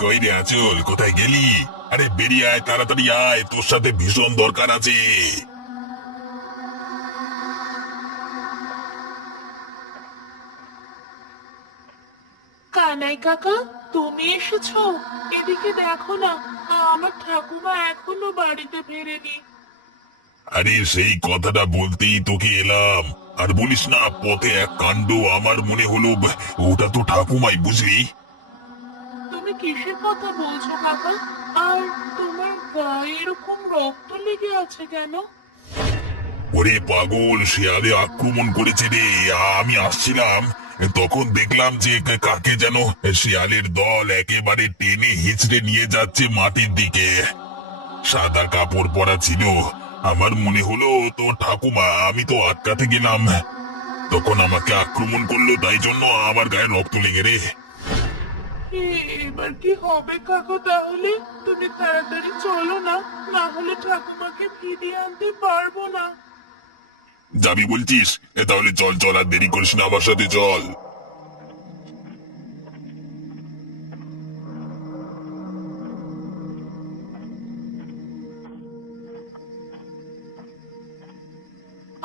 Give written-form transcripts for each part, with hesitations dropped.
কই রে আঁচল, কোথায় গেলি? আরে বেরিয়ে আয়, তাড়াতাড়ি আয়, তোর সাথে ভীষণ দরকার আছে। কানাই কাকা, তুমি এসেছো? এদিকে দেখো না, আমার ঠাকুমা এখনো বাড়িতে ফেরেনি। আরে সেই কথাটা বলতেই তোকে এলাম। আর বলিস না, পথে এক কাণ্ড, আমার মনে হলো ওটা তো ঠাকুমাই, বুঝলি? তুমি কিসের কথা বলছো কাকা? আর তোমার গায়ে এরকম রক্ত লেগে আছে কেন? ওরে পাগল, শেয়ালে আক্রমণ করেছে রে। আমি আসছিলাম, তখন দেখলাম যে কাকে যেন শিয়ালের দল একেবারে টেনে হিঁচড়ে নিয়ে যাচ্ছে মাটির দিকে। সাদা কাপড় পরা ছিল। আমার মনে হলো তো ঠাকুমা, আমি তো আটকাতে গেলাম, তখন আমাকে আক্রমণ করলো, তাই জন্য আমার গায়ে রক্ত লেগে রে। এবার কি হবে কাকা? তাহলে তুমি তাড়াতাড়ি চলো না, না হলে ঠাকুমাকে ফিরিয়ে আনতে পারবো না। যাবি বলছিস? তাহলে চল চল, আর দেরি করিস না, আমার সাথে চল।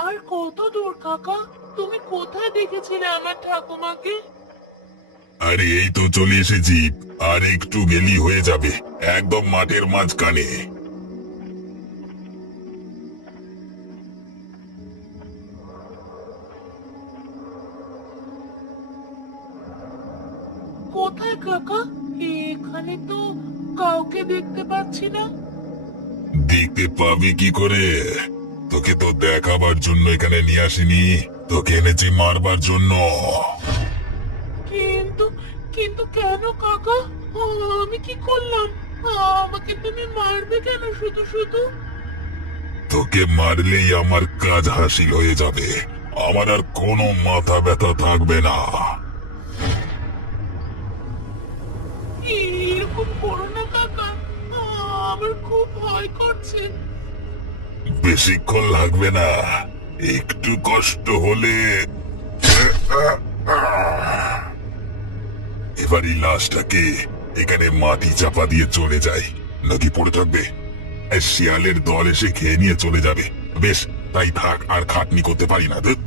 আর কত দূর কাকা? তুমি কোথায় দেখেছিলে আমার ঠাকুমাকে? আরে এই তো চলে এসেছি, আর একটু গেলি হয়ে যাবে, একদম মাঠের মাঝখানে। কোথায় কাকা? এখানে তো কাউকে দেখতে পাচ্ছি না। দেখতে পাবি কি করে? তোকে তো দেখাবার জন্য এখানে নিয়ে আসিনি, তোকে এনেছি মারবার জন্য। কিন্তু কিন্তু কেন কাকা? আমি কি করলাম? আমাকে তুমি মারবে কেন শুধু শুধু? তোকে মারলেই আমার কাজ হাসিল হয়ে যাবে, আমার আর কোনো মাথা ব্যথা থাকবে না। এরকম করো না কাকা, আমার খুব ভয় করছে। বেশিক্ষণ লাগবে না, একটু কষ্ট হলে। এবার এই লাশটাকে এখানে মাটি চাপা দিয়ে চলে যায়, নাকি পড়ে থাকবে? শিয়ালের দল এসে খেয়ে নিয়ে চলে যাবে। বেশ, তাই থাক, আর খাটনি করতে পারি না। ধুৎ।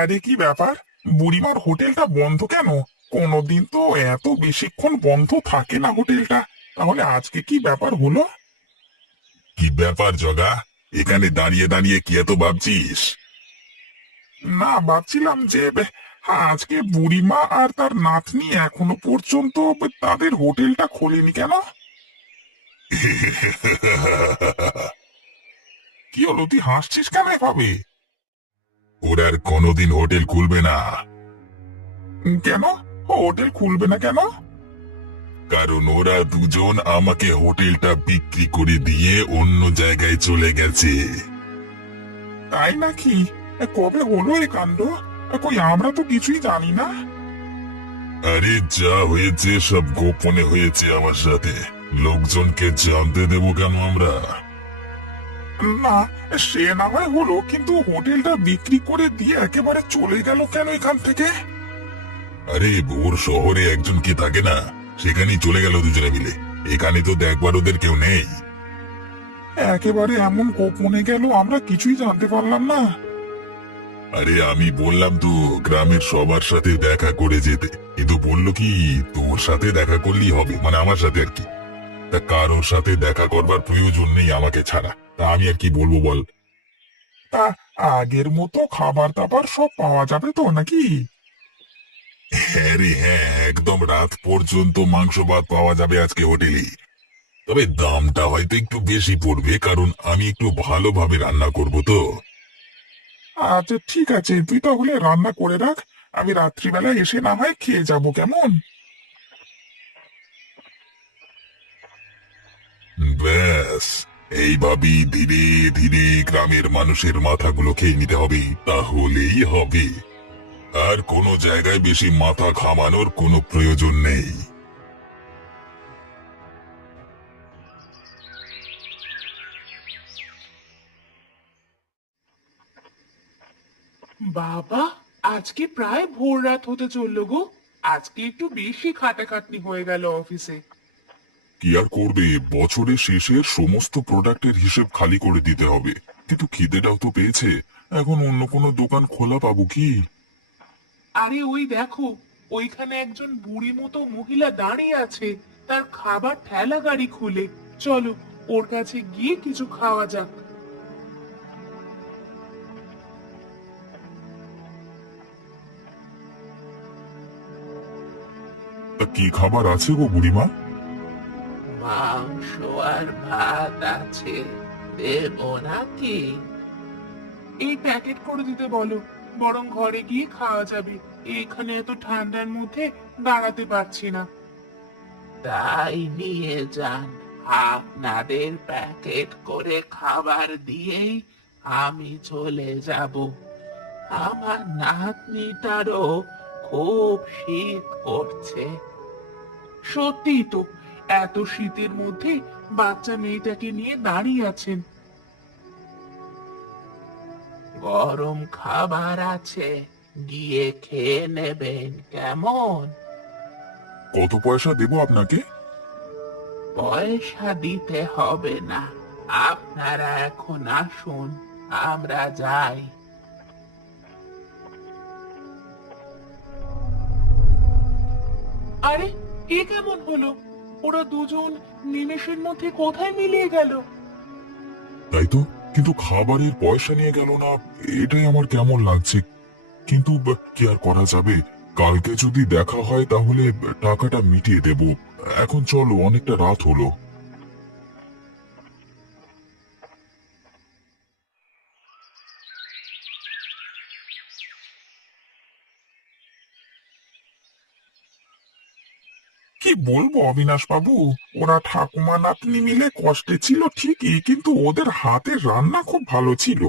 আরে কি ব্যাপার, বুড়িমার হোটেলটা বন্ধ কেন? কোনোদিন তো এত বেশিক্ষণ বন্ধ থাকে না হোটেলটা। তাহলে আজকে কি ব্যাপার হলো? কি ব্যাপার জগা, এখানে দাঁড়িয়ে দাঁড়িয়ে কি এত ভাবছিস? না, ভাবছিলাম যে আজকে বুড়িমা আর তার নাতনি এখনো পর্যন্ত তাদের হোটেলটা খোলেনি কেন? কি হলো, তুই হাসছিস কেন এভাবে? ওরা আর কোনোদিন হোটেল খুলবে না। কেন? হোটেল খুলবে না কেন? কারণ ওরা দুজন আমাকে হোটেলটা বিক্রি করে দিয়ে অন্য জায়গায় চলে গেছে। তাই নাকি? কবে হলো এই কাণ্ড? কই, আমরা তো কিছুই জানি না। আরে যা হয়েছে সব গোপনে হয়েছে আমার সাথে, লোকজনকে জানতে দেবো কেন আমরা? না, সে না হয় হলো, কিন্তু হোটেলটা বিক্রি করে দিয়ে একেবারে চলে গেল কেন এখান থেকে? আরে ওর শহরে একজন কি থাকে না, সেখানেই চলে গেল দুজনে মিলে। এখানে তো দেখবার ওদের কেউ নেই। একেবারে এমন গোপনে গেল, আমরা কিছুই জানতে পারলাম না। আরে আমি বললাম তো গ্রামের সবার সাথে দেখা করে যেতে, কিন্তু বললো কি তোর সাথে দেখা করলেই হবে, মানে আমার সাথে আর কি। তা কারোর সাথে দেখা করবার প্রয়োজন নেই আমাকে ছাড়া, তা আমি আর কি বলবো বল? তা আগের মতো খাবার দাবার সব পাওয়া যাবে তো নাকি? হ্যাঁ রে হ্যাঁ, একদম রাত পর্যন্ত মাংস ভাত পাওয়া যাবে আজকে হোটেলে। তবে দামটা হয়তো একটু বেশি পড়বে, কারণ আমি একটু ভালোভাবে রান্না করব তো। আচ্ছা ঠিক আছে, তুই তাহলে রান্না করে রাখ, আমি রাত্রিবেলা এসে না হয় খেয়ে যাব, কেমন? ব্যাস, এইভাবেই ধীরে ধীরে গ্রামের মানুষের মাথাগুলো খেয়ে নিতে হবে, তাহলেই হবে। আর কোনো জায়গায় বেশি মাথা ঘামানোর কোনো প্রয়োজন নেই। বাবা, আজকে প্রায় ভোর রাত হতে চললো গো। আজকে একটু বেশি খাটাখাটনি হয়ে গেল অফিসে। কি আর করবে, বছরের শেষের সমস্ত প্রোডাক্টের হিসেব খালি করে দিতে হবে। কিন্তু খিদেটাও তো পেয়েছে। এখন অন্য কোনো দোকান খোলা পাবো কি? আরে ওই দেখো, ওইখানে একজন বুড়ি মতো মহিলা দাঁড়িয়ে আছে, তার খাবার ঠেলা গাড়ি খুলে। চলো ওর কাছে গিয়ে কিছু খাওয়া যাক। তা কি খাবার আছে গো বুড়িমা? মাংস আর ভাত আছে, দেবো নাকি? এই প্যাকেট করে দিতে বলো, বরং ঘরে গিয়ে খাওয়া যাবে। এখানে এত ঠান্ডার মধ্যে দাঁড়াতে পারছি না। তাই নিয়ে যান, আপনাদের প্যাকেট করে খাবার দিয়েই আমি চলে যাব। আমার নাতনিটারও খুব শীত করছে। সত্যি তো, এত শীতের মধ্যে বাচ্চা মেয়েটাকে নিয়ে দাঁড়িয়ে আছেন। গরম খাবার আছে, গিয়ে খেয়ে নেবেন কেমন? কত পয়সা দেবো আপনাকে? পয়সা দিতে হবে না, আপনারা এখন আসুন, আমরা যাই। আরে এ কেমন হলো? ওরা দুজন নিমেষের মধ্যে কোথায় মিলিয়ে গেল? তাই তো, কিন্তু খাবারের পয়সা নিয়ে গেল না, এটাই আমার কেমন লাগছে। কিন্তু কি আর করা যাবে, কালকে যদি দেখা হয় তাহলে টাকাটা মিটিয়ে দেব। এখন চলো, অনেকটা রাত হলো। কি বলবো অবিনাশ বাবু, ওরা ঠাকুমা নাতনি মিলে কষ্টে ছিল ঠিকই, কিন্তু ওদের হাতের রান্না খুব ভালো ছিল।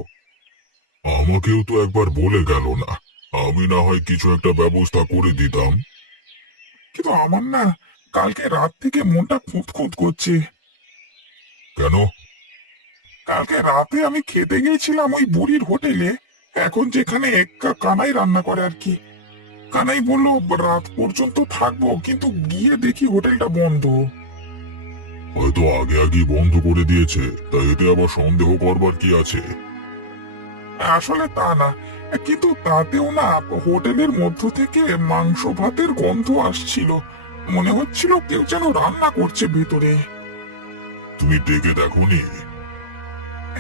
আমাকেও তো একবার বলে গেল না, আমি না হয় কিছু একটা ব্যবস্থা করে দিতাম। কিন্তু আমার না কালকে রাত থেকে মনটা খুঁতখুঁত করছে। কেন? কালকে রাতে আমি খেতে গিয়েছিলাম ওই বুড়ির হোটেলে, এখন যেখানে কানাই রান্না করে আর কি। কানাই বললো রাত পর্যন্ত থাকবো, কিন্তু গিয়ে দেখি হোটেলটা বন্ধ। হয়তো আগে আগে বন্ধ করে দিয়েছে, তাই এতে আবার সন্দেহ করবার কি আছে? আসলে তা না, কিন্তু তাতেও না হোটেলের মধ্য থেকে মাংস ভাতের গন্ধ আসছিল। মনে হচ্ছিল কেউ যেন রান্না করছে ভেতরে। তুমি ডেকে দেখোনি?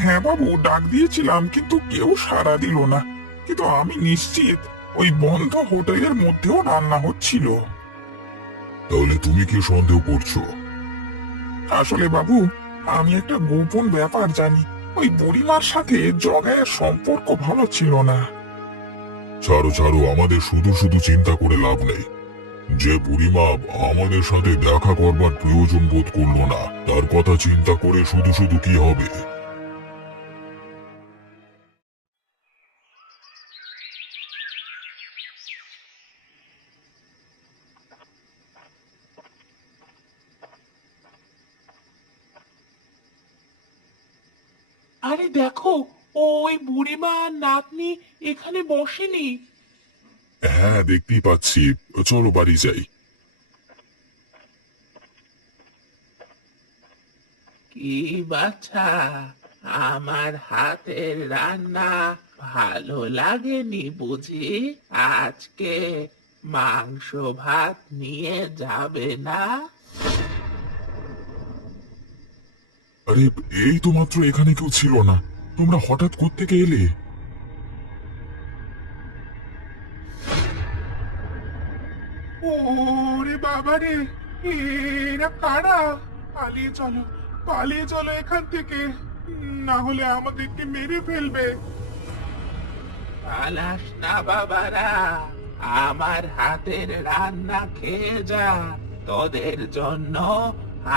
হ্যাঁ বাবু, ডাক দিয়েছিলাম কিন্তু কেউ সাড়া দিল না। কিন্তু আমি নিশ্চিত ওই বন্ধ হোটেলের মধ্যেও রান্না হচ্ছিল। তাহলে তুমি কি সন্দেহ করছো? আসলে বাবু, আমি একটা গোপন ব্যাপার জানি। ওই বুড়িমার সাথে জগায়ের সম্পর্ক ভালো ছিল না। ছাড়ো ছাড়ো, আমাদের শুধু শুধু চিন্তা করে লাভ নেই। যে বুড়িমা আমাদের সাথে দেখা করবার প্রয়োজন বোধ করলো না, তার কথা চিন্তা করে শুধু শুধু কি হবে? আরে দেখো, ওই বুড়িমা আর নাতনি এখানে বসেনি। হ্যাঁ, দেখতেই পাচ্ছি। চলো বাড়ি যাই। কি বাছা, আমার হাতের রান্না ভালো লাগেনি বুঝি? আজকে মাংস ভাত নিয়ে যাবে না? আরে, এই তো মাত্র এখানে কেউ ছিল না, তোমরা হঠাৎ কোত্থেকে এলে? ওরে বাবা রে, এরা কারা? পালিয়ে চলো, পালিয়ে চলো এখান থেকে, না হলে আমাদেরকে মেরে ফেলবে। পালাস না বাবারা, আমার হাতের রান্না খেয়ে যা। তোদের জন্য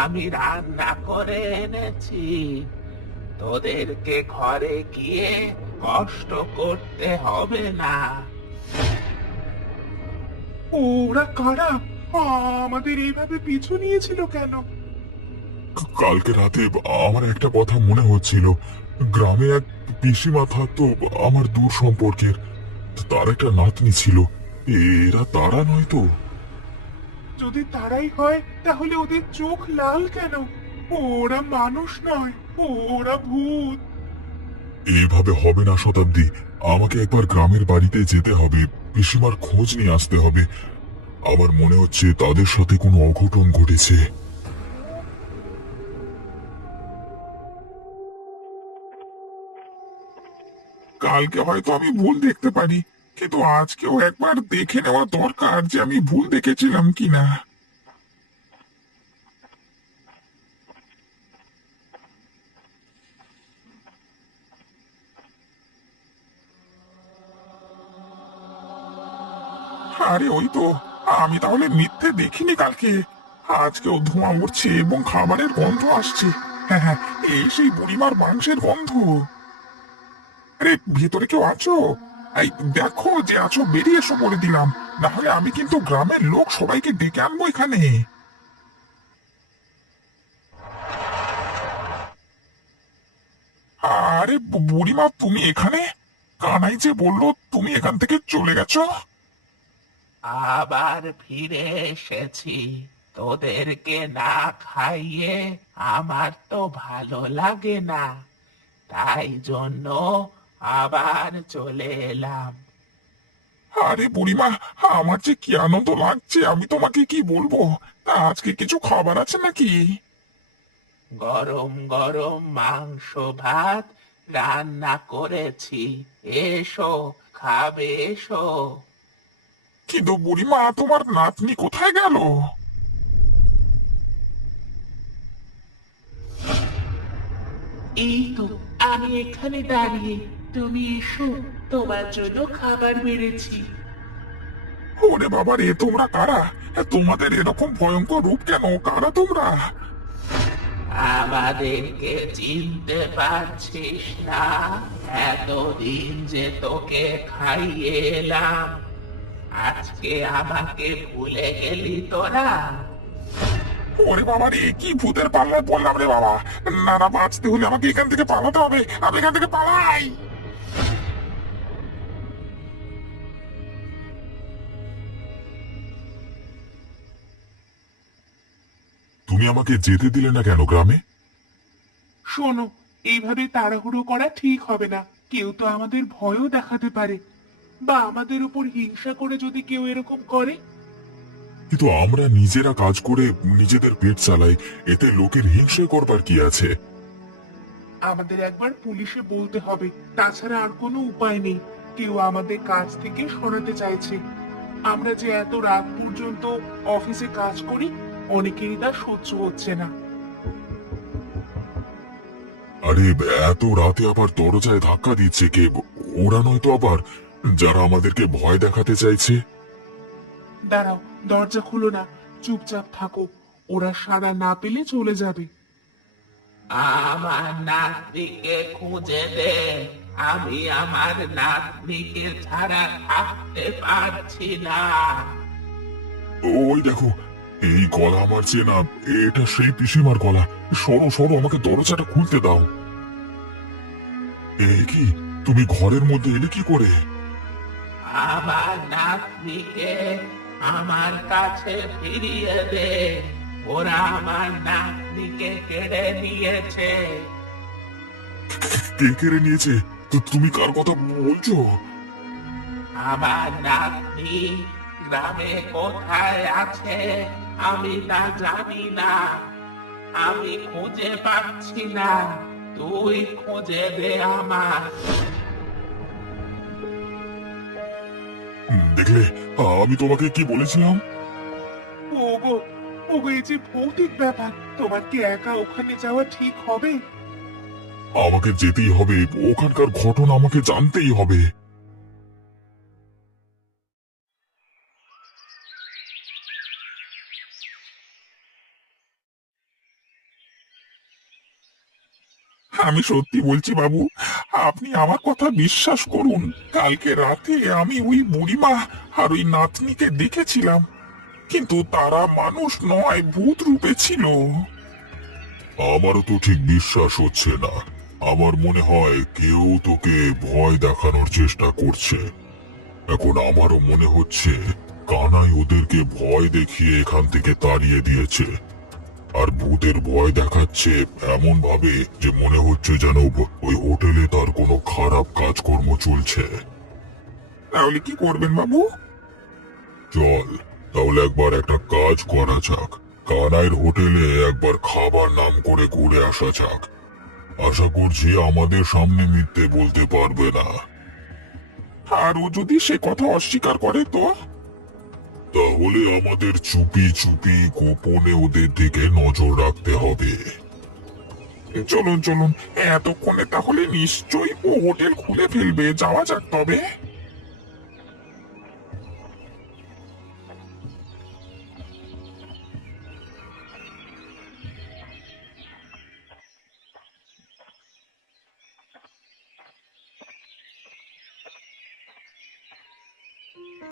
আমি রান্না করে এনেছি, তোদেরকে ঘরে গিয়ে কষ্ট করতে হবে না। ওরা কারা? আমাদের এইভাবে পিছু নিয়েছিল কেন? কালকে রাতে আমার একটা কথা মনে হচ্ছিল। গ্রামে এক পিসিমা থাকতো, আমার দূর সম্পর্কের। তার একটা নাতনি ছিল। এরা তারা নয় তো? যদি তারাই হয় তাহলে ওদের চোখ লাল কেন? ওরা মানুষ নয়, ওরা ভূত। এইভাবে হবে না শতাব্দী। আমাকে একবার গ্রামের বাড়িতে যেতে হবে, পিসিমার খোঁজ নিয়ে আসতে হবে। আমার মনে হচ্ছে তাদের সাথে কোনো অঘটন ঘটেছে। কালকে হয়তো আমি ভুল দেখতে পারি, কিন্তু আজকেও একবার দেখে নেওয়া দরকার যে আমি ভুল দেখেছিলাম কিনা। আরে ওই তো, আমি তাহলে মিথ্যে দেখিনি কালকে। আজকেও ধোঁয়া উঠছে এবং খাবারের গন্ধ আসছে। হ্যাঁ হ্যাঁ, এই সেই বুড়িমার মাংসের গন্ধ। আরে ভেতরে কেউ আছো? এই দেখো যে আছো, বেরিয়ে এসো বলে দিলাম। না হলে আমি কিন্তু গ্রামের লোক সবাইকে ডেকে আনবো এখানে। আরে বুড়িমা, তুমি এখানে? কানাই যে বললো তুমি এখান থেকে চলে গেছো। আবার ফিরে এসেছি। তোদেরকে না খাইয়ে আমার তো ভালো লাগে না, তাই জন্য আবার চলে এলাম। আরে বুড়িমা, আমার যে কি আনন্দ লাগছে, আমি তোমাকে কি বলবো। তা আজকে কিছু খাবার আছে নাকি? গরম গরম মাংস ভাত রান্না করেছি, এসো, খাবে এসো। কিন্তু বুড়িমা, তোমার নাতনি কোথায় গেল? এই তো, আমি এখানে দাঁড়িয়ে, তুমি এসো, তোমার জন্য খাবার বেড়েছি। ওরে বাবা রে, তোমরা কারা? তোমাদের এরকম ভয়ঙ্কর রূপ কেন? কারা তোমরা? আমাদেরকে চিনতে পারছিস না? এতদিন যে তোকে খাইয়ে এলাম, আজকে আমাকে ভুলে গেলি তোরা? ওরে বাবা রে, কি ভূতের পাল্লায় পড়লাম রে বাবা। না না, বাঁচতে হলে আমাকে এখান থেকে পালাতে হবে। আমি এখান থেকে পালাই। তুমি আমাকে যেতে দিলে না কেন গ্রামে? শোনো, এইভাবে তাড়াহুড়ো করা ঠিক হবে না। কেউ তো আমাদের ভয়ও দেখাতে পারে, বা আমাদের উপর হিংসা করে যদি কেউ এরকম করে। কিন্তু আমরা নিজেরা কাজ করে নিজেদের পেট চালাই, এতে লোকের হিংসে করবার কি আছে? আমাদের একবার পুলিশে বলতে হবে, তাছাড়া আর কোনো উপায় নেই। কেউ আমাদের কাজ থেকে সরাতে চাইছে। আমরা যে এত রাত পর্যন্ত অফিসে কাজ করি, অনেকেরই তা সহ্য হচ্ছে না। আরে এত রাতে আবার দরজায় ধাক্কা দিচ্ছে কে? ওরা নয়তো আবার যারা আমাদেরকে ভয় দেখাতে চাইছে? দাঁড়াও, দরজা খুলো না, চুপচাপ থাকো। ওরা সাড়া না পেলে চলে যাবে। আমার নাতনিকে খুঁজে দে। আমি আমার নাতনিকে ছাড়া থাকতে পারছি না। ওই দেখো, এই গলা আমার চেনা। এটা সেই পিসিমার গলা। সরো সরো, আমাকে দরজাটা খুলতে দাও। এ কি, তুমি ঘরের মধ্যে এলে কি করে? আমার নাতনিকে আমার কাছে ফিরিয়ে দে। ওরা আমার নাতনিকে কেড়ে নিয়েছে। কে কেড়ে নিয়েছে? তো তুমি কার কথা বলছো? আমার নাতনি গ্রামে কোথায় আছে আমি তা জানি না। আমি খুঁজে পাচ্ছি না, তুই খুঁজে দে আমার। দেখলে, আমি তোমাকে কি বলেছিলাম? ওগো, ওগো, এই যে ভৌতিক ব্যাপার, তোমার কি একা ওখানে যাওয়া ঠিক হবে? আমাকে যেতেই হবে, ওখানকার ঘটনা আমাকে জানতেই হবে। আমি সত্যি বলছি বাবু, আপনি আমার কথা বিশ্বাস করুন, কালকে রাতে আমি ওই বুড়িমা আর ওই নাতনিকে দেখেছিলাম, কিন্তু তারা মানুষ নয়, ভূত রূপে ছিল। আমারও তো ঠিক বিশ্বাস হচ্ছে না। আমার মনে হয় কেউ তোকে ভয় দেখানোর চেষ্টা করছে। এখন আমারও মনে হচ্ছে কানাই ওদেরকে ভয় দেখিয়ে এখান থেকে তাড়িয়ে দিয়েছে, আর ভূতের ভয় দেখাচ্ছে এমন ভাবে যে মনে হচ্ছে যেন ওই হোটেলে তার কোনো খারাপ কাজকর্ম চলছে। তাহলে কি করবেন বাবু? চল, তাহলে একবার একটা কাজ করা যাক, কানাইয়ের হোটেলে একবার খাবার নাম করে ঘুরে আসা যাক। আশা করছি আমাদের সামনে মিথ্যে বলতে পারবে না। আর ও যদি সে কথা অস্বীকার করে তো? তাহলে আমাদের চুপি চুপি গোপনে ওদের দিকে নজর রাখতে হবে। চলুন চলুন, এতক্ষণে তাহলে নিশ্চয়ই ও হোটেল খুলে ফেলবে, যাওয়া যাক তবে।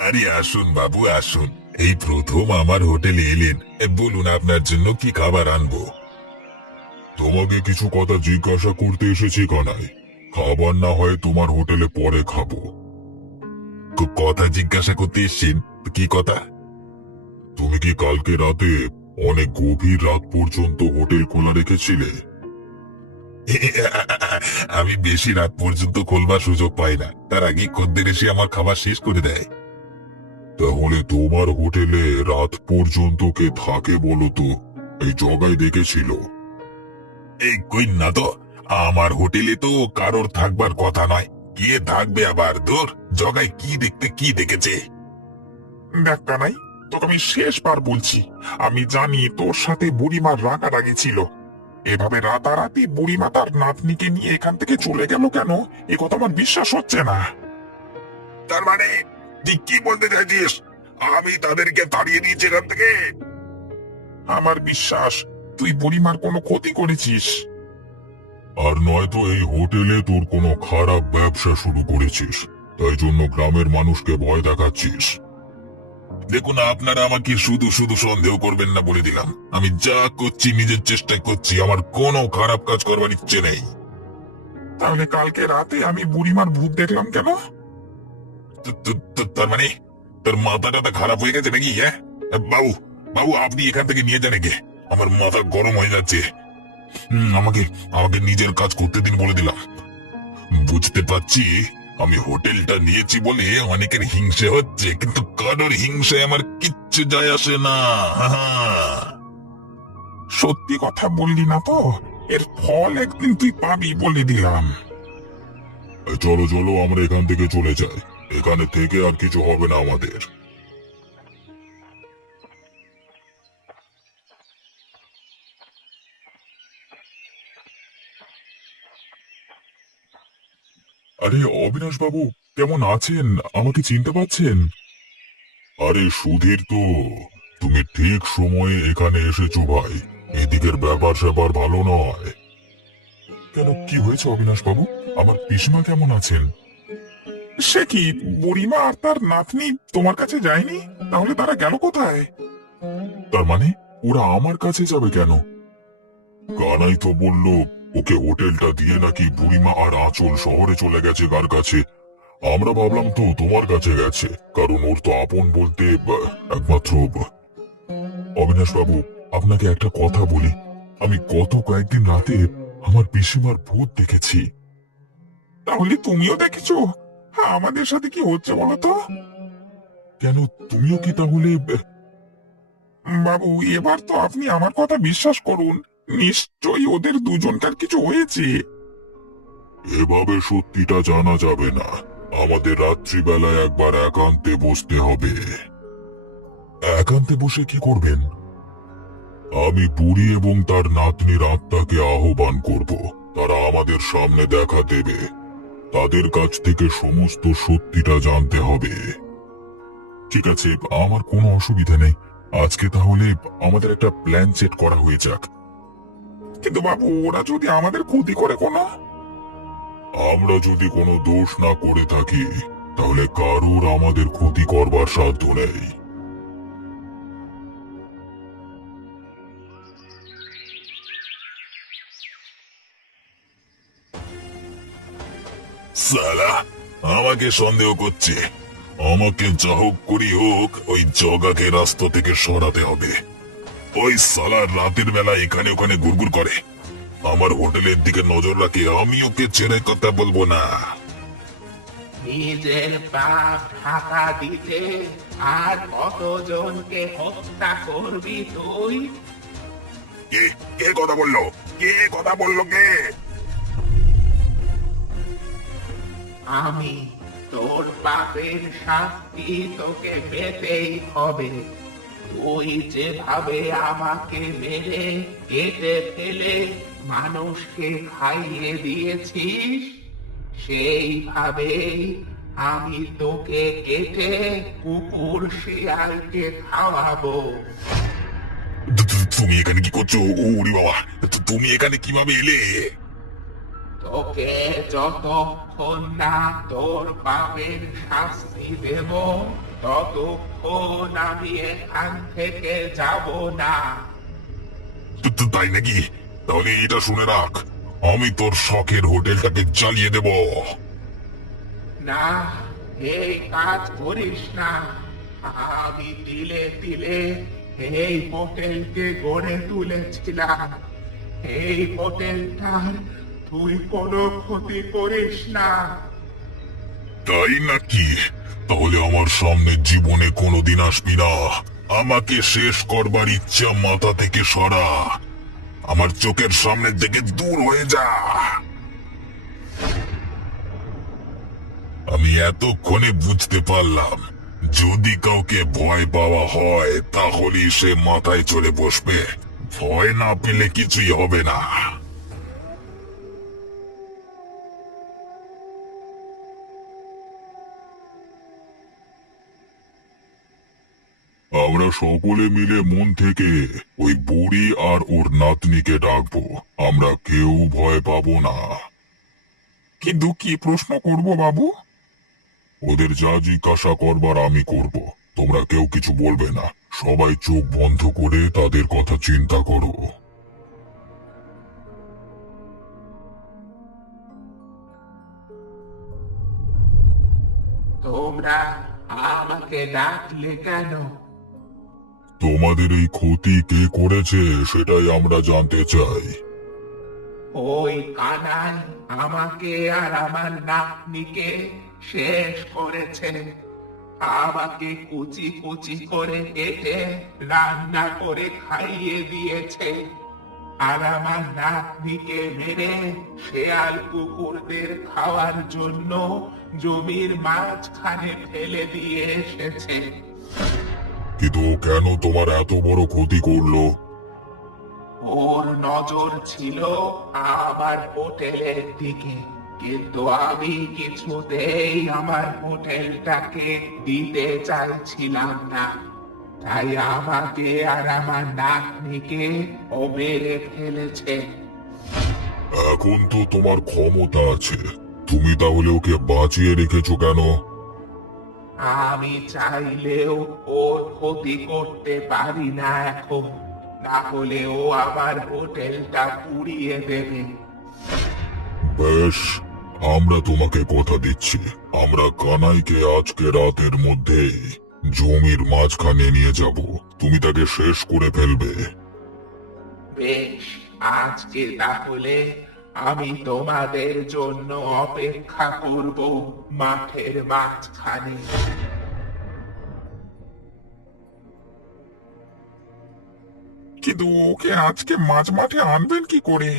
আরে আসুন বাবু আসুন, এই প্রথম আমার হোটেলে এলেন। বলুন আপনার জন্য কি খাবার আনবো? তোমাকে কিছু কথা জিজ্ঞাসা করতে এসেছি কানাই। খাবার না হয় তোমার হোটেলে পরে খাবো। কথা জিজ্ঞাসা করতে এসেছেন? কি কথা? তুমি কি কালকে রাতে অনেক গভীর রাত পর্যন্ত হোটেল খোলা রেখেছিলে? আমি বেশি রাত পর্যন্ত খোলবার সুযোগ পাই না, তার আগে খদ্দের এসে আমার খাবার শেষ করে দেয়। তাহলে তোমার হোটেলে রাত পর্যন্ত কে থাকে বলো তো? এই জগাই দেখেছিল? এই কই না তো, আমার হোটেলে তো কারোর থাকবার কথা নয়। কে থাকবে আবার? দূর, জগাই কি দেখতে কি দেখেছে? দেখ কানাই, তোকে আমি শেষবার বলছি, আমি জানি তোর সাথে বুড়িমার রাগারাগি ছিল। এভাবে রাতারাতি বুড়িমা তার নাতনিকে নিয়ে এখান থেকে চলে গেল কেন, এ কথা আমার বিশ্বাস হচ্ছে না। তার মানে তুই কি বলতে চাইছিস? আমি তাদেরকে তাড়িয়ে দিয়েছি এখান থেকে? আমার বিশ্বাস তুই বুড়িমার কোনো ক্ষতি করেছিস। আর নয়তো এই হোটেলে তোর কোনো খারাপ ব্যবসা শুরু করেছিস, তাই জন্য গ্রামের মানুষকে ভয় দেখাচ্ছিস। দেখুন, আপনারা আমাকে শুধু শুধু সন্দেহ করবেন না বলে দিলাম। আমি যা করছি নিজের চেষ্টায় করছি, আমার কোনো খারাপ কাজ করবার ইচ্ছে নেই। তাহলে কালকে রাতে আমি বুড়িমার ভূত দেখলাম কেন? তার মানে তোর মাথাটা খারাপ হয়ে গেছে নাকি? হ্যাঁ বাবু, বাবু আপনি এখান থেকে নিয়ে যান একে, আমার মাথা গরম হয়ে যাচ্ছে। আমাকে আমাকে নিজের কাজ করতে দিন বলে দিলাম। বুঝতে পারছি আমি হোটেলটা নিয়েছি বলে অনেকের হিংসে হচ্ছে, কিন্তু কারোর হিংসে আমার কিচ্ছু যায় আসে না। সত্যি কথা বললি না তো? এর ফল একদিন তুই পাবি বলে দিলাম। চলো চলো, আমরা এখান থেকে চলে যাই, এখানে থেকে আর কিছু হবে না আমাদের। আরে অবিনাশ বাবু, কেমন আছেন? আমাকে চিনতে পারছেন? আরে সুধীর তো, তুমি ঠিক সময়ে এখানে এসেছো ভাই। এদিকের ব্যাপার স্যাপার ভালো নয়। কেন, কি হয়েছে অবিনাশ বাবু? আমার পিসমা কেমন আছেন? সে কি, বুড়িমা আর তার নাতনি তোমার কাছে যায়নি? তাহলে তারা গেল কোথায়? তার মানে ওরা আমার কাছে যাবে কেন? কানাই তো বলল ওকে হোটেলটা দিয়ে নাকি বুড়িমা আর আঁচল শহরে চলে গেছে কার কাছে। আমরা ভাবলাম তো তোমার কাছে গেছে, কারণ ওর তো আপন বলতে একমাত্র। অবিনাশ বাবু, আপনাকে একটা কথা বলি, আমি গত কয়েকদিন রাতে আমার পিসিমার ভূত দেখেছি। তাহলে তুমিও দেখেছো? আমাদের সাথে কি হচ্ছে বলো তো? কেন, তুমিও কি তাহলে? বাবু, এবার তো আপনি আমার কথা বিশ্বাস করুন, নিশ্চয়ই ওদের দুজনকার কিছু হয়েছে। এভাবে সত্যিটা জানা যাবে না, আমাদের রাত্রিবেলায় একবার একান্তে বসতে হবে। একান্তে বসে কি করবেন? আমি বুড়ি এবং তার নাতনির আত্মাকে আহ্বান করব, তারা আমাদের সামনে দেখা দেবে। তাদের কাছ থেকে সমস্ত সত্যিটা জানতে হবে। ঠিক আছে, আমার কোনো অসুবিধা নেই। আজকে তাহলে আমাদের একটা প্ল্যান সেট করা হয়ে যাক। কিন্তু বাবু ওরা যদি আমাদের ক্ষতি করে কোনো, আমরা যদি কোনো দোষ না করে থাকি তাহলে কারুর আমাদের ক্ষতি করবার সাধ্য নেই। সালা আমাকে সন্দেহ করছে। আমাকে যা হোক করি হোক ওই জগাকে রাস্তা থেকে সরাতে হবে। ওই সালা রাতের বেলা এখানে ওখানে ঘুরঘুর করে, আমার হোটেলের দিকে নজর রাখে, আমি ওকে ছেড়ে কথা বলবো না। নিজের পাপ ঢাকা দিতে আর কতজনকে হত্যা করবি তুই? কে কে কথা বললো? কে কথা বললো? কে? আমি। তোর পাপের শাস্তি তোকে পেতেই হবে। তুই যেভাবে আমাকে মেরে কেটে ফেলে মানুষকে খাইয়ে দিয়েছিস, সেইভাবেই আমি তোকে কেটে কুকুর শিয়ালকে খাওয়াবো। তুমি এখানে কি করছো? ওরে বাবা, তুমি এখানে কিভাবে এলে? তোকে যতক্ষণ না তোর পাপের শাস্তি দেব ততক্ষণ আমি এখান থেকে যাব না। তাই নাকি? তাহলে এটা শুনে রাখ, আমি তোর শখের হোটেলটাকে জ্বালিয়ে দেব। না, এই কাজ করিস না। আমি তিলে তিলে এই হোটেলকে গড়ে তুলেছিলাম। এই হোটেলটার তুই কোনো ক্ষতি করিস না। তাই নাকি? তাহলে আমার সামনে জীবনে কোনোদিন আসবি না। আমাকে শেষ করবার ইচ্ছা মাথা থেকে সরা, আমার চোখের সামনে থেকে দূর হয়ে যা। আমি এতক্ষণে বুঝতে পারলাম, যদি কাউকে ভয় পাওয়া হয় তাহলে সে মাথায় চড়ে বসবে, ভয় না পেলে কিছুই হবে না। আমরা সকলে মিলে মন থেকে ওই বুড়ি আর ওর নাতনিকে ডাকবো, আমরা কেউ ভয় পাবো না। কিন্তু কি প্রশ্ন করব বাবু? ওদের যা জিজ্ঞাসা করবার আমি করব, তোমরা কেউ কিছু বলবে না। সবাই চোখ বন্ধ করে তাদের কথা চিন্তা করো। তোমরা আমাকে ডাকলে কেন? তোমাদের এই ক্ষতি কে করেছে সেটাই আমরা জানতে চাই। ওই কানাই আমাকে আর আমার নাতনিকে শেষ করেছে। আমাকে কুচি কুচি করে কেটে রান্না করে খাইয়ে দিয়েছে, আর আমার নাতনিকে মেরে শেয়াল কুকুরদের খাওয়ার জন্য জমির মাঝখানে ফেলে দিয়ে এসেছে। কিন্তু ও কেন তোমার এত বড় ক্ষতি করলো? ওর নজর ছিল আমার হোটেলের দিকে, কিন্তু আমি কিছুতেই আমার হোটেলটাকে দিতে চাইছিলাম না। তাই আমাকে আর আমার নাতনিকে ও মেরে ফেলেছে। এখন তো তোমার ক্ষমতা আছে, তুমি তাহলে ওকে বাঁচিয়ে রেখেছো কেন? আমি চাইলেও ওর ক্ষতি করতে পারি না এখন, না হলে ও আমার হোটেলটা পুড়িয়ে দেবে। বেশ, আমরা তোমাকে কথা দিচ্ছি, আমরা কানাইকে আজকে রাতের মধ্যে জমির মাঝখানে নিয়ে যাব, তুমি তাকে শেষ করে ফেলবে। বেশ, আজকে তাহলে আমি তোমাদের জন্য অপেক্ষা করব মাঠের মাঝখানে। কিন্তু ওকে আজকে মাঝ মাঠে আনবেন কি করে?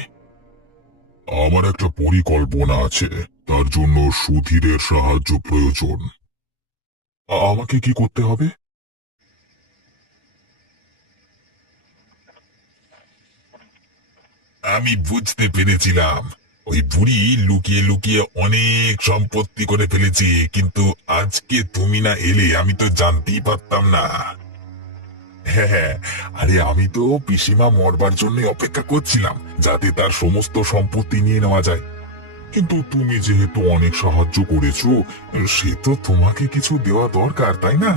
আমার একটা পরিকল্পনা আছে, তার জন্য সুধীরের সাহায্য প্রয়োজন। আমাকে কি করতে হবে? আমি বুঝতে পেরেছিলাম, ওই বুড়ি লুকিয়ে লুকিয়ে অনেক সম্পত্তি করে ফেলেছে, কিন্তু আজকে তুমি না এলে আমি তো জানতেই পারতাম না। হ্যাঁ হ্যাঁ, আরে আমি তো পিসিমা মরবার জন্য অপেক্ষা করছিলাম, যাতে তার সমস্ত সম্পত্তি নিয়ে নেওয়া যায়। কিন্তু তুমি যেহেতু অনেক সাহায্য করেছো, সে তো তোমাকে কিছু দেওয়া দরকার, তাই না?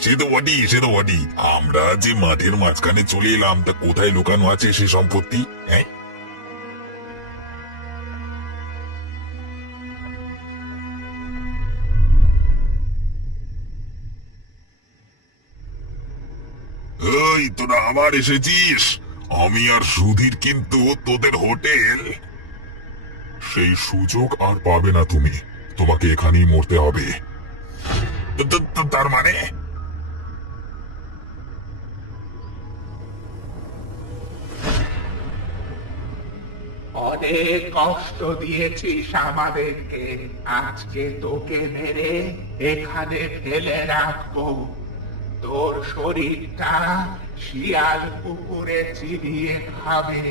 সে তো বটি, সে তো বটি। আমরা যে মাঠের মাঝখানে চলে এলাম, তা কোথায় লুকানো আছে সে সম্পত্তি? হ্যাঁ, এই তোরা আবার এসেছিস? আমি আর সুধীর কিন্তু তোদের হোটেল। সেই সুযোগ আর পাবে না তুমি, তোমাকে এখানেই মরতে হবে। তার মানে? অনেক কষ্ট দিয়েছিস আমাদেরকে, আজকে তোকে মেরে এখানে ফেলে রাখবো। তোর শরীরটা শিয়াল কুকুরে চিবিয়ে খাবে।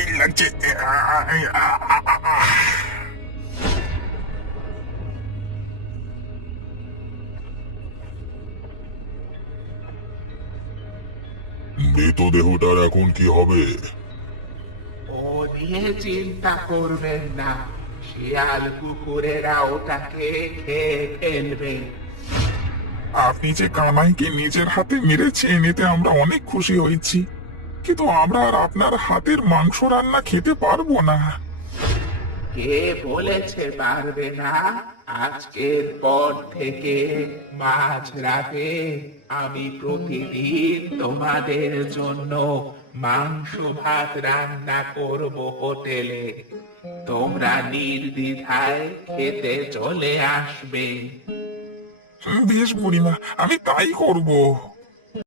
এই লাগছে। মৃতদেহটার এখন কি হবে? ও নিয়ে চিন্তা করবেন না, শিয়াল কুকুরেরা ওটাকে খেয়ে ফেলবে। আপনি যে কানাইকে নিজের হাতে মেরেছেন, এতে আমরা অনেক খুশি হয়েছি, কিন্তু আমরা আর আপনার হাতের মাংস রান্না খেতে পারবো না। কে বলেছে পারবে না? আজকের পর থেকে মাঝরাতে আমি প্রতিদিন তোমাদের জন্য মাংস ভাত রান্না করব হোটেলে। তোমরা নির্দ্বিধায় খেতে চলে আসবে। বেশ বুড়িমা, আমি তাই করব।